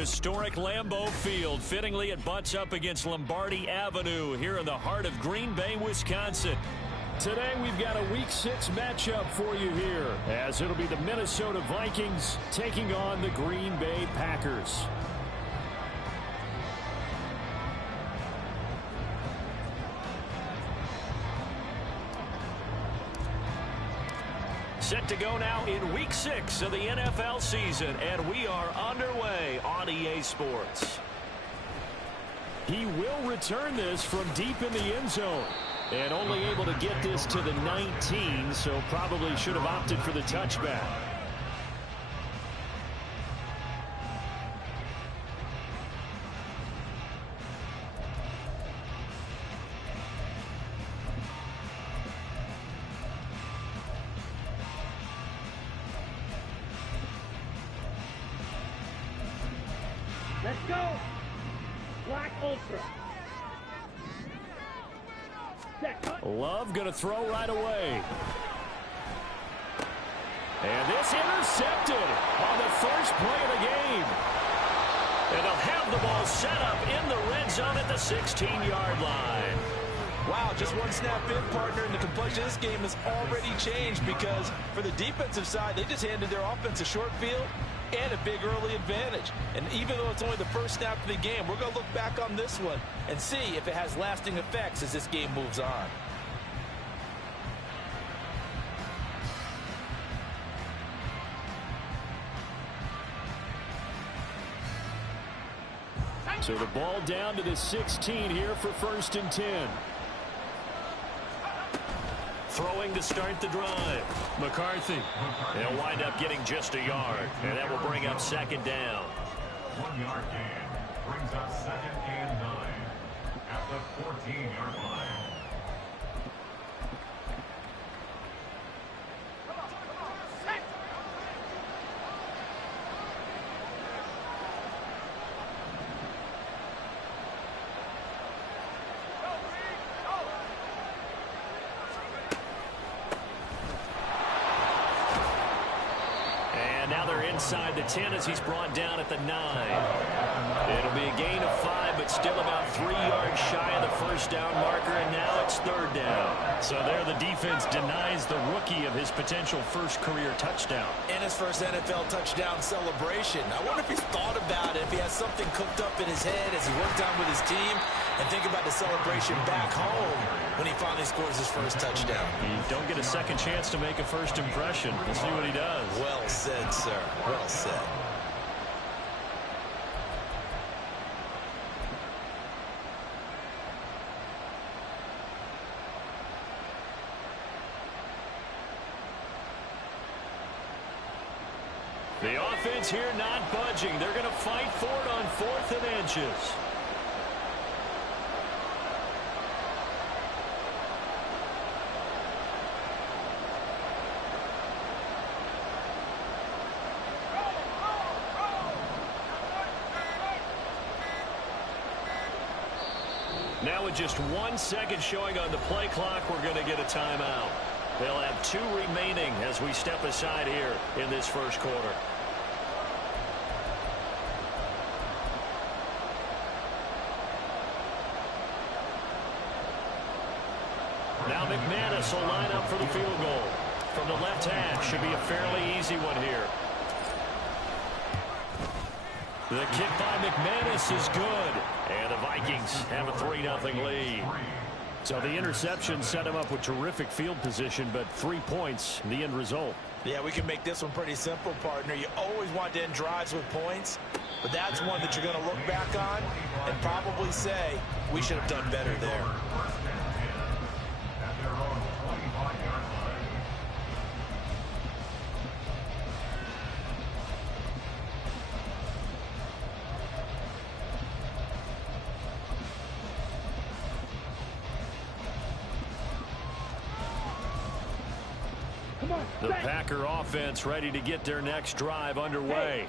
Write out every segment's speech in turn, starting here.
Historic Lambeau Field. Fittingly, it butts up against Lombardi Avenue here in the heart of Green Bay, Wisconsin. Today, we've got a Week 6 matchup for you here, as it'll be the Minnesota Vikings taking on the Green Bay Packers. Set to go now in Week 6 of the NFL season, and we are underway on EA Sports. He will return this from deep in the end zone, and only able to get this to the 19, so probably should have opted for the touchback. Let's go! Black Ultra. Love going to throw right away. And this intercepted on the first play of the game. And they'll have the ball set up in the red zone at the 16-yard line. Wow, just one snap in, partner, and the complexion of this game has already changed because for the defensive side, they just handed their offense a short field and a big early advantage. And even though it's only the first snap of the game, we're going to look back on this one and see if it has lasting effects as this game moves on. So the ball down to the 16 here for 1st and 10. Throwing to start the drive. McCarthy. They'll wind up getting just a yard, and that will bring up 2nd down. 1 yard gain brings up 2nd and 9 at the 14-yard line. Now they're inside the 10 as he's brought down at the 9. It'll be a gain of 5, but still about 3 yards shy of the first down marker, and now it's 3rd down. So there the defense denies the rookie of his potential first career touchdown. And his first NFL touchdown celebration. I wonder if he's thought about it, if he has something cooked up in his head as he worked on with his team, and think about the celebration back home when he finally scores his first touchdown. You don't get a second chance to make a first impression. We'll see what he does. Well said, sir. Well said. The offense here not budging. They're going to fight for it on 4th and inches. Now with just 1 second showing on the play clock, we're going to get a timeout. They'll have 2 remaining as we step aside here in this first quarter. Now McManus will line up for the field goal. From the left hash, should be a fairly easy one here. The kick by McManus is good. And the Vikings have a 3-0 lead. So the interception set him up with terrific field position, but 3 points, the end result. Yeah, we can make this one pretty simple, partner. You always want to end drives with points, but that's one that you're going to look back on and probably say, we should have done better there. The Packer offense ready to get their next drive underway.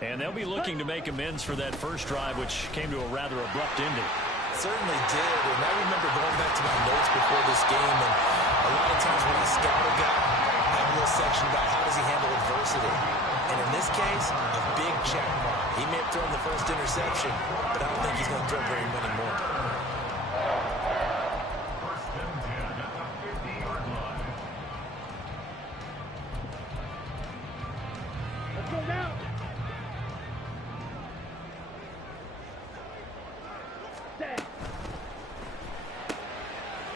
And they'll be looking to make amends for that first drive, which came to a rather abrupt ending. Certainly did, and I remember going back to my notes before this game, and a lot of times when I scout a guy, I have a little section about how does he handle adversity. And in this this case, a big check mark. He may have thrown the first interception, but I don't think he's going to throw very many more. First and 10 at the 50-yard line. Let's go now. Set.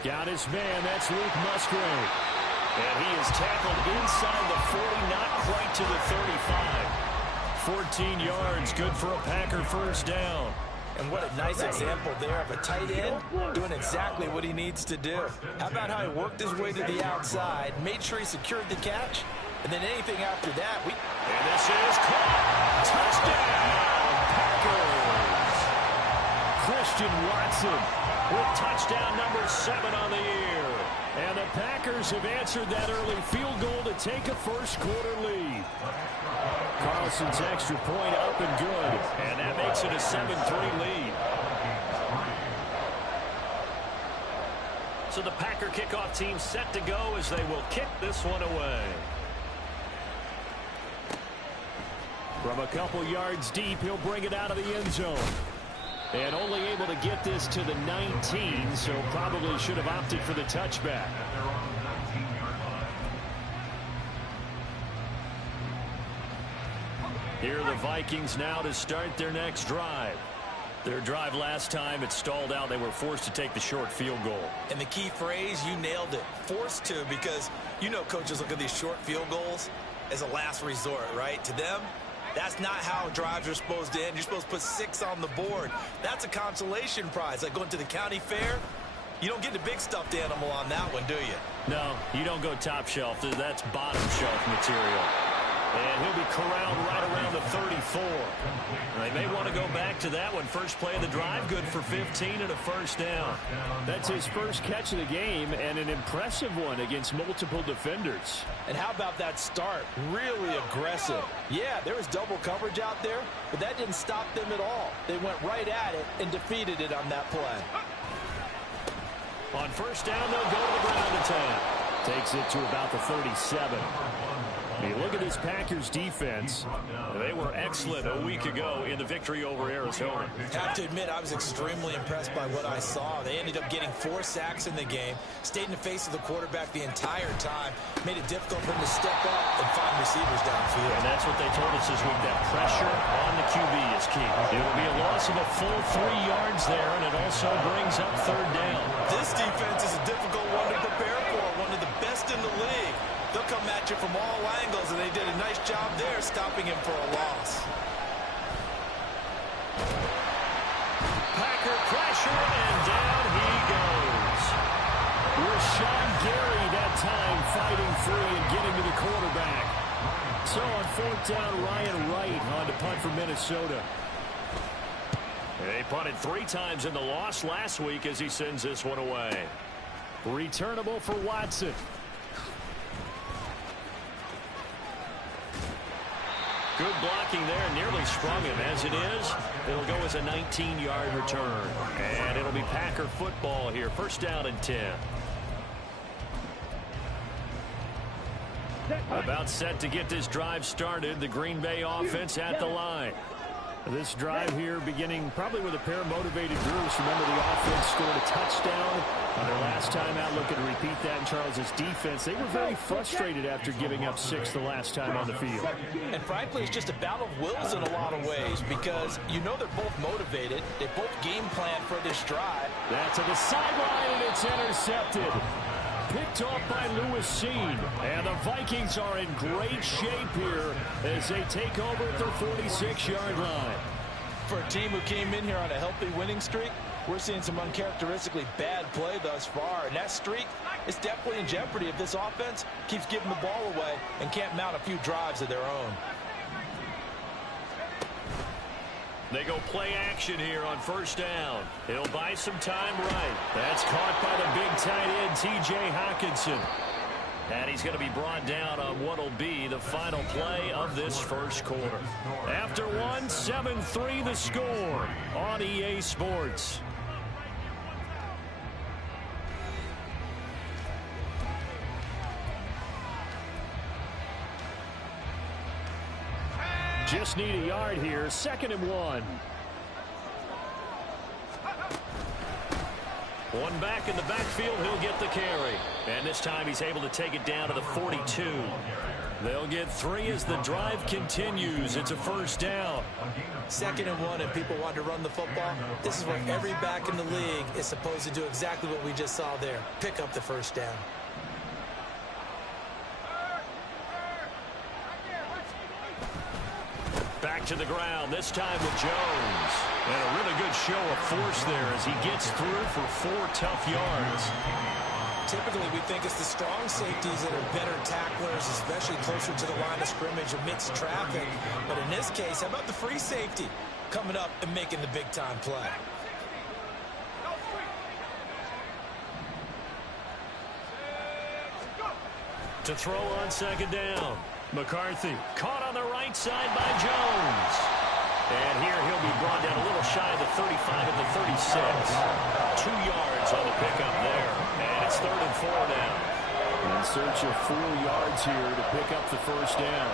Got his man. That's Luke Musgrave. And he is tackled inside the 40, not quite to the 35. 14 yards, good for a Packer first down. And what a nice example there of a tight end doing exactly what he needs to do. How about how he worked his way to the outside, made sure he secured the catch, and then anything after that, And this is caught. Touchdown, Packers. Christian Watson with touchdown number 7 on the year. And the Packers have answered that early field goal to take a first quarter lead. Carlson's extra point up and good. And that makes it a 7-3 lead. So the Packer kickoff team set to go as they will kick this one away. From a couple yards deep, he'll bring it out of the end zone. And only able to get this to the 19, so probably should have opted for the touchback. Here are the Vikings now to start their next drive. Their drive last time, it stalled out. They were forced to take the short field goal. And the key phrase, you nailed it, forced to, because you know coaches look at these short field goals as a last resort, right? To them, that's not how drives are supposed to end. You're supposed to put 6 on the board. That's a consolation prize. Like going to the county fair, you don't get the big stuffed animal on that one, do you? No, you don't go top shelf. That's bottom shelf material. And he'll be corralled right around the 34. They may want to go back to that one. First play of the drive, good for 15 and a first down. That's his first catch of the game and an impressive one against multiple defenders. And how about that start? Really aggressive. Yeah, there was double coverage out there, but that didn't stop them at all. They went right at it and defeated it on that play. On first down, they'll go to the ground attack. Takes it to about the 37. You look at this Packers defense. They were excellent a week ago in the victory over Arizona. I have to admit, I was extremely impressed by what I saw. They ended up getting 4 sacks in the game, stayed in the face of the quarterback the entire time, made it difficult for him to step up and find receivers downfield. And that's what they told us this week, that pressure on the QB is key. It will be a loss of a full 3 yards there, and it also brings up third down. This defense is a difficult one to prepare for, one of the best in the league. They'll come at you from all angles, and they did a nice job there stopping him for a loss. Packer pressure, and down he goes. Rashawn Gary that time fighting free and getting to the quarterback. So on fourth down, Ryan Wright on to punt for Minnesota. They punted 3 times in the loss last week as he sends this one away. Returnable for Watson. Good blocking there, nearly sprung him. As it is, it'll go as a 19-yard return. And it'll be Packer football here. First down and 10. About set to get this drive started. The Green Bay offense at the line. This drive here beginning probably with a pair of motivated Bruce. Remember, the offense scored a touchdown on their last time out. Looking to repeat that in Charles's defense. They were very frustrated after giving up 6 the last time on the field. And frankly, it's just a battle of wills in a lot of ways, because you know they're both motivated. They both game plan for this drive. That's to the sideline, and it's intercepted. Picked off by Lewis Seen. And the Vikings are in great shape here as they take over at their 46-yard line. For a team who came in here on a healthy winning streak, we're seeing some uncharacteristically bad play thus far. And that streak is definitely in jeopardy if this offense keeps giving the ball away and can't mount a few drives of their own. They go play action here on first down. He'll buy some time right. That's caught by the big tight end, T.J. Hockenson. And he's going to be brought down on what will be the final play of this first quarter. After one, 7-3 the score on EA Sports. Just need a yard here. 2nd and 1. One back in the backfield. He'll get the carry. And this time he's able to take it down to the 42. They'll get 3 as the drive continues. It's a 1st down. 2nd and 1, and people want to run the football. This is where every back in the league is supposed to do exactly what we just saw there. Pick up the 1st down. Back to the ground, this time with Jones. And a really good show of force there as he gets through for 4 tough yards. Typically, we think it's the strong safeties that are better tacklers, especially closer to the line of scrimmage amidst traffic. But in this case, how about the free safety coming up and making the big-time play? To throw on 2nd down. McCarthy caught on the right side by Jones. And here he'll be brought down a little shy of the 35 at the 36. 2 yards on the pickup there. And it's 3rd and 4 now. In search of 4 yards here to pick up the 1st down.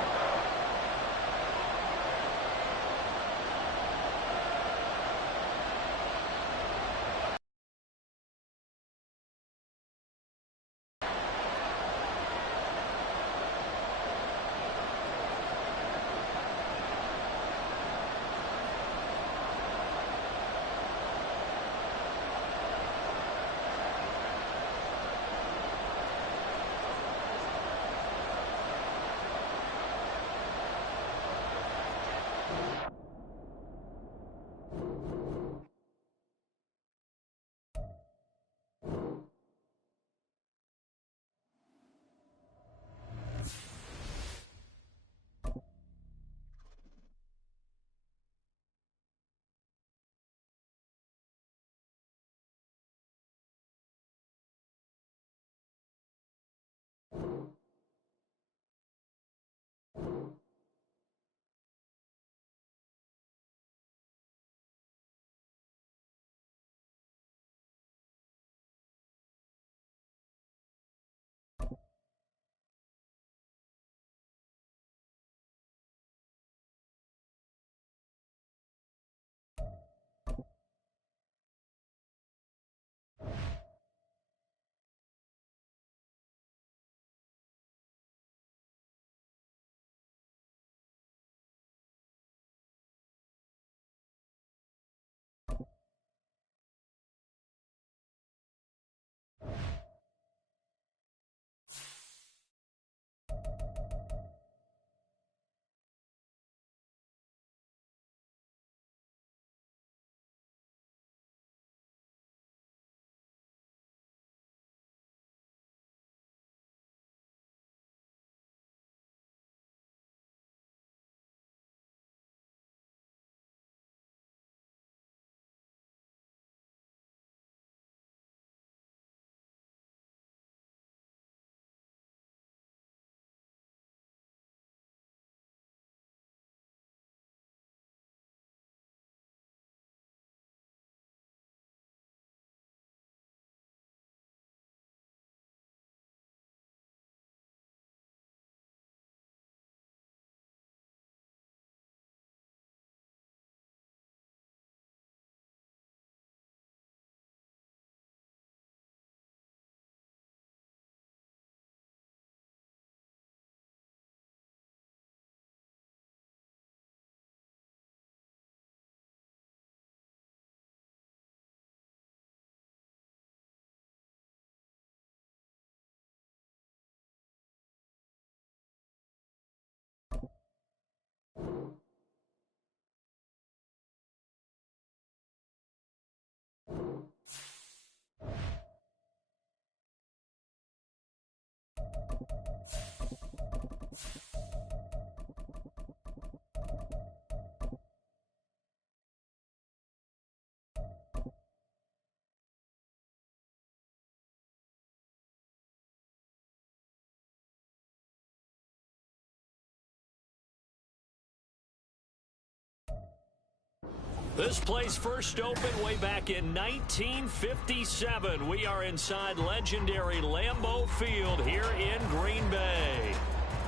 This place first opened way back in 1957. We are inside legendary Lambeau Field here in Green Bay.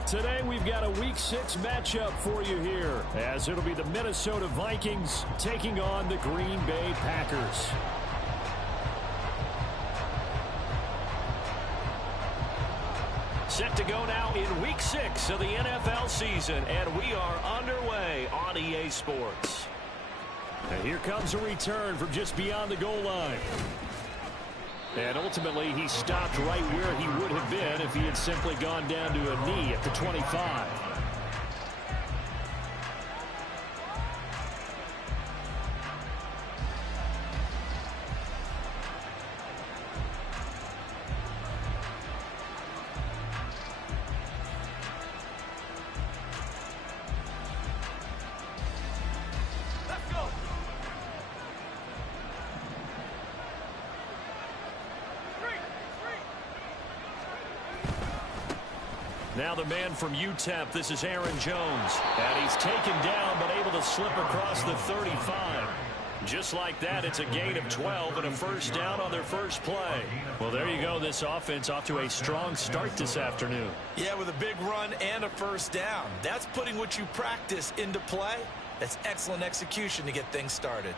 Today we've got a Week 6 matchup for you here, as it'll be the Minnesota Vikings taking on the Green Bay Packers. Set to go now in Week 6 of the NFL season, and we are underway on EA Sports. And here comes a return from just beyond the goal line. And ultimately, he stopped right where he would have been if he had simply gone down to a knee at the 25. Now the man from UTEP, this is Aaron Jones. And he's taken down, but able to slip across the 35. Just like that, it's a gain of 12 and a first down on their first play. Well, there you go. This offense off to a strong start this afternoon. Yeah, with a big run and a first down. That's putting what you practice into play. That's excellent execution to get things started.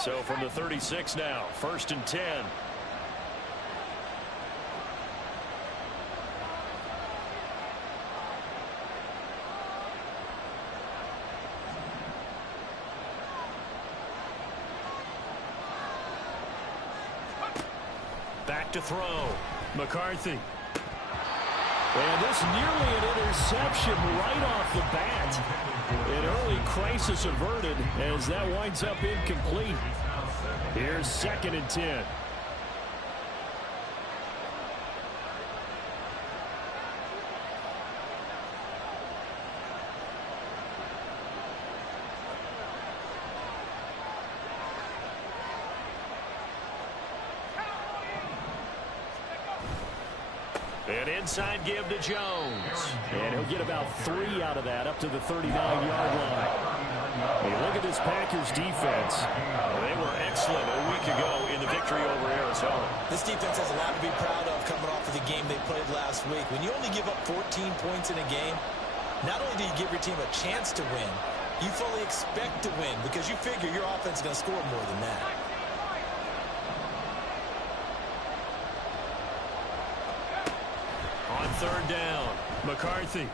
So from the 36 now, 1st and 10. Back to throw. McCarthy. And this nearly an interception right off the bat. An early crisis averted as that winds up incomplete. Here's 2nd and 10. An inside give to Jones. And he'll get about 3 out of that up to the 39-yard line. Hey, look at this Packers defense. They were excellent a week ago in the victory over Arizona. This defense has a lot to be proud of coming off of the game they played last week. When you only give up 14 points in a game, not only do you give your team a chance to win, you fully expect to win because you figure your offense is going to score more than that. On 3rd down, McCarthy.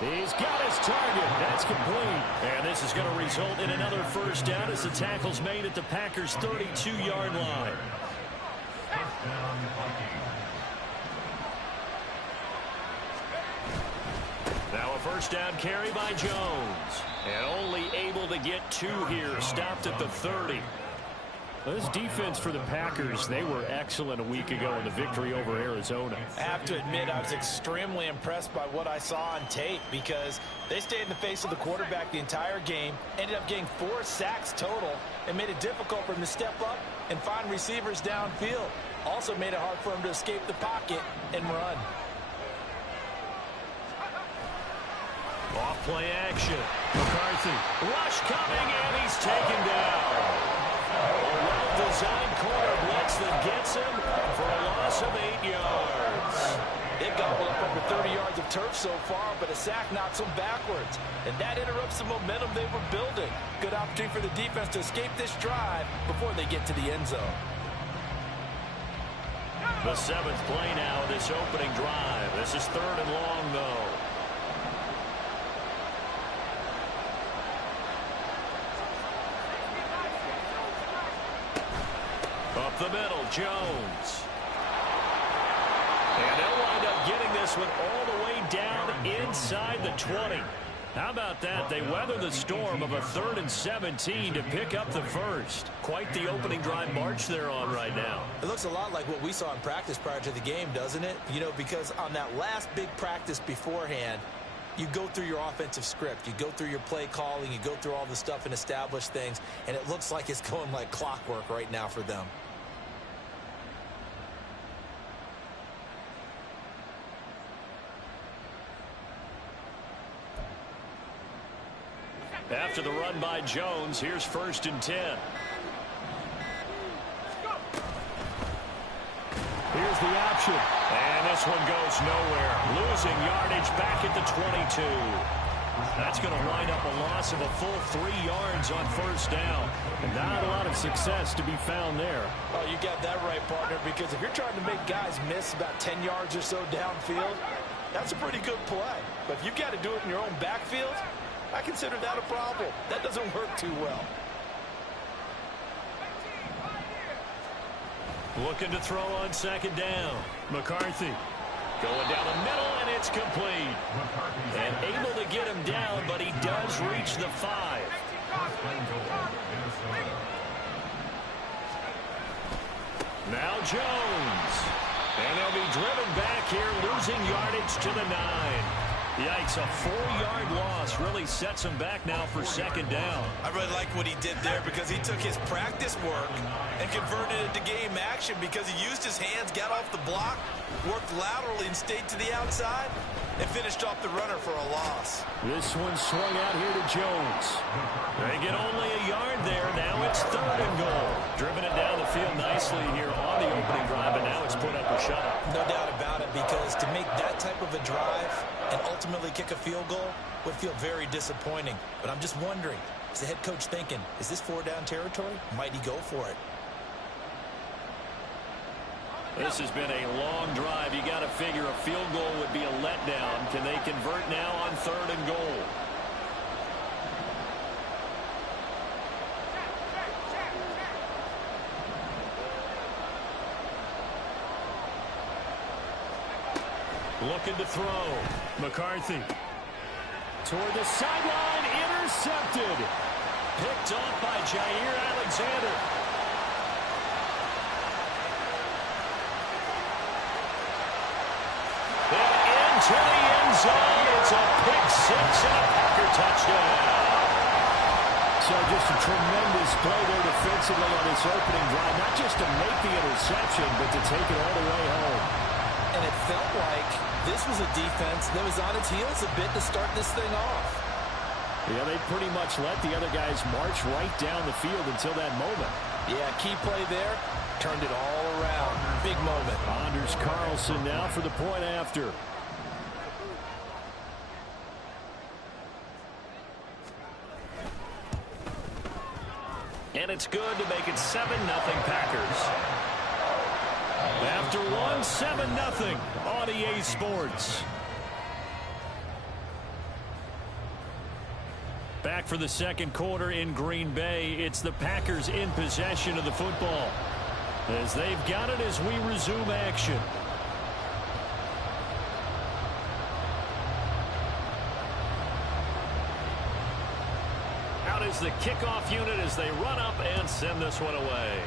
He's got his target. That's complete. And this is going to result in another first down as the tackle's made at the Packers' 32-yard line. Now a first down carry by Jones. And only able to get 2 here. Stopped at the 30. This defense for the Packers, they were excellent a week ago in the victory over Arizona. I have to admit, I was extremely impressed by what I saw on tape because they stayed in the face of the quarterback the entire game, ended up getting 4 sacks total, and made it difficult for him to step up and find receivers downfield. Also made it hard for him to escape the pocket and run. Off play action. McCarthy. Rush coming, and he's taken down. A well-designed corner blitz that gets him for a loss of 8 yards. They've gobbled up over 30 yards of turf so far, but a sack knocks them backwards. And that interrupts the momentum they were building. Good opportunity for the defense to escape this drive before they get to the end zone. The 7th play now, this opening drive. This is 3rd and long, though. Up the middle, Jones. And they'll wind up getting this one all the way down inside the 20. How about that? They weather the storm of a 3rd and 17 to pick up the first. Quite the opening drive march they're on right now. It looks a lot like what we saw in practice prior to the game, doesn't it? You know, because on that last big practice beforehand, you go through your offensive script. You go through your play calling. You go through all the stuff and establish things. And it looks like it's going like clockwork right now for them. After the run by Jones, here's 1st and 10. Here's the option. And this one goes nowhere. Losing yardage back at the 22. That's going to wind up a loss of a full 3 yards on first down. And not a lot of success to be found there. Oh, you got that right, partner, because if you're trying to make guys miss about 10 yards or so downfield, that's a pretty good play. But if you've got to do it in your own backfield, I consider that a problem. That doesn't work too well. Looking to throw on second down. McCarthy going down the middle, and it's complete. And able to get him down, but he does reach the 5. Now Jones. And they'll be driven back here, losing yardage to the 9. Yikes, a 4-yard loss really sets him back now for second down. I really like what he did there because he took his practice work and converted it to game action because he used his hands, got off the block, worked laterally and stayed to the outside, and finished off the runner for a loss. This one swung out here to Jones. They get only a yard there. Now it's 3rd and goal. Driven it down the field nicely here on the opening drive, and now it's put up or shut up. No doubt about it, because to make that type of a drive and ultimately kick a field goal would feel very disappointing. But I'm just wondering, is the head coach thinking, is this 4-down territory? Might he go for it? This has been a long drive. You got to figure a field goal would be a letdown. Can they convert now on 3rd and goal? Looking to throw. McCarthy. Toward the sideline. Intercepted. Picked off by Jair Alexander. And into the end zone. It's a pick 6 and a Packer touchdown. So just a tremendous play there defensively on this opening drive. Not just to make the interception, but to take it all the way home. And it felt like this was a defense that was on its heels a bit to start this thing off. Yeah, they pretty much let the other guys march right down the field until that moment. Yeah, key play there. Turned it all around. Big moment. Anders Carlson now for the point after. And it's good to make it 7-0 Packers. After one, 7-0 on EA Sports. Back for the second quarter in Green Bay. It's the Packers in possession of the football, as they've got it as we resume action. Out is the kickoff unit as they run up and send this one away.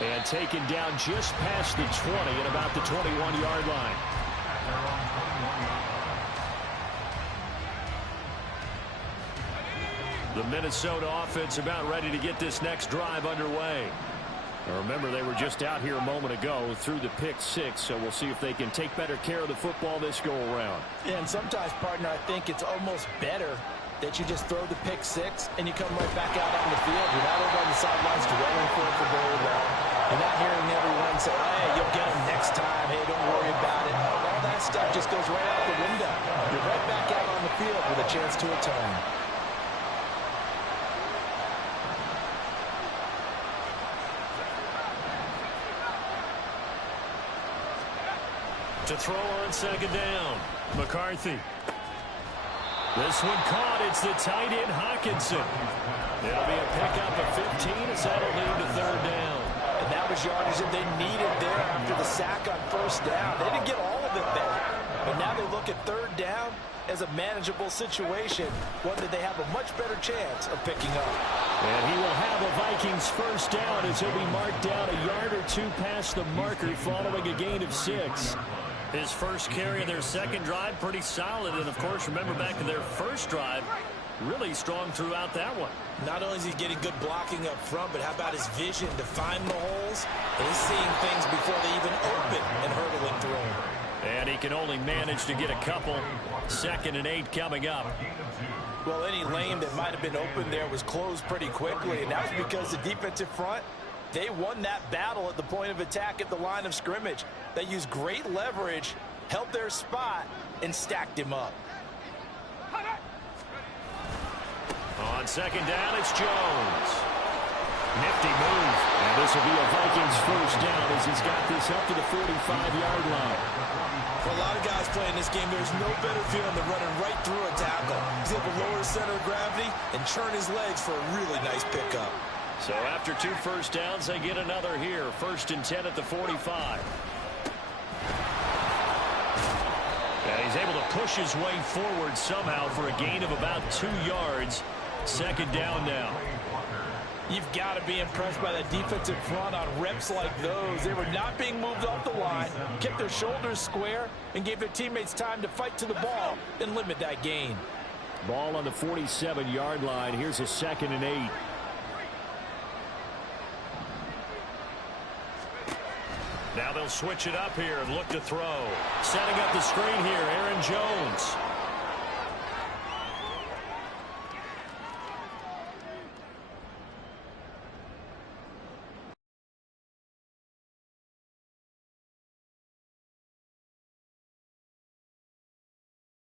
And taken down just past the 20 at about the 21-yard line. The Minnesota offense about ready to get this next drive underway. Now remember, they were just out here a moment ago through the pick 6, so we'll see if they can take better care of the football this go-around. Yeah, and sometimes, partner, I think it's almost better that you just throw the pick 6 and you come right back out on the field. You're not over on the sidelines dwelling for it for very long. You're not hearing everyone say, hey, you'll get him next time. Hey, don't worry about it. All that stuff just goes right out the window. You're right back out on the field with a chance to atone. To throw on second down, McCarthy. This one caught. It's the tight end, Hawkinson. It'll be a pickup of 15 as that'll lead to 3rd down. And that was yardage that they needed there after the sack on first down. They didn't get all of it there. But now they look at 3rd down as a manageable situation, one that they have a much better chance of picking up. And he will have a Vikings first down as he'll be marked down a yard or 2 past the marker following a gain of 6. His first carry of their second drive, pretty solid. And, of course, remember back to their first drive, really strong throughout that one. Not only is he getting good blocking up front, but how about his vision to find the holes? And he's seeing things before they even open and hurdling through them. And he can only manage to get a couple. 2nd and 8 coming up. Well, any lane that might have been open there was closed pretty quickly, and that's because the defensive front, they won that battle at the point of attack at the line of scrimmage. They used great leverage, held their spot, and stacked him up. On 2nd down, it's Jones. Nifty move. And this will be a Vikings first down as he's got this up to the 45-yard line. For a lot of guys playing this game, there's no better feeling than running right through a tackle. He's able to lower his center of gravity and churn his legs for a really nice pickup. So after 2 first downs, they get another here. 1st and 10 at the 45. And he's able to push his way forward somehow for a gain of about 2 yards. 2nd down now. You've got to be impressed by the defensive front on reps like those. They were not being moved off the line, kept their shoulders square, and gave their teammates time to fight to the ball and limit that gain. Ball on the 47-yard line. Here's a 2nd and 8. Now they'll switch it up here and look to throw. Setting up the screen here, Aaron Jones.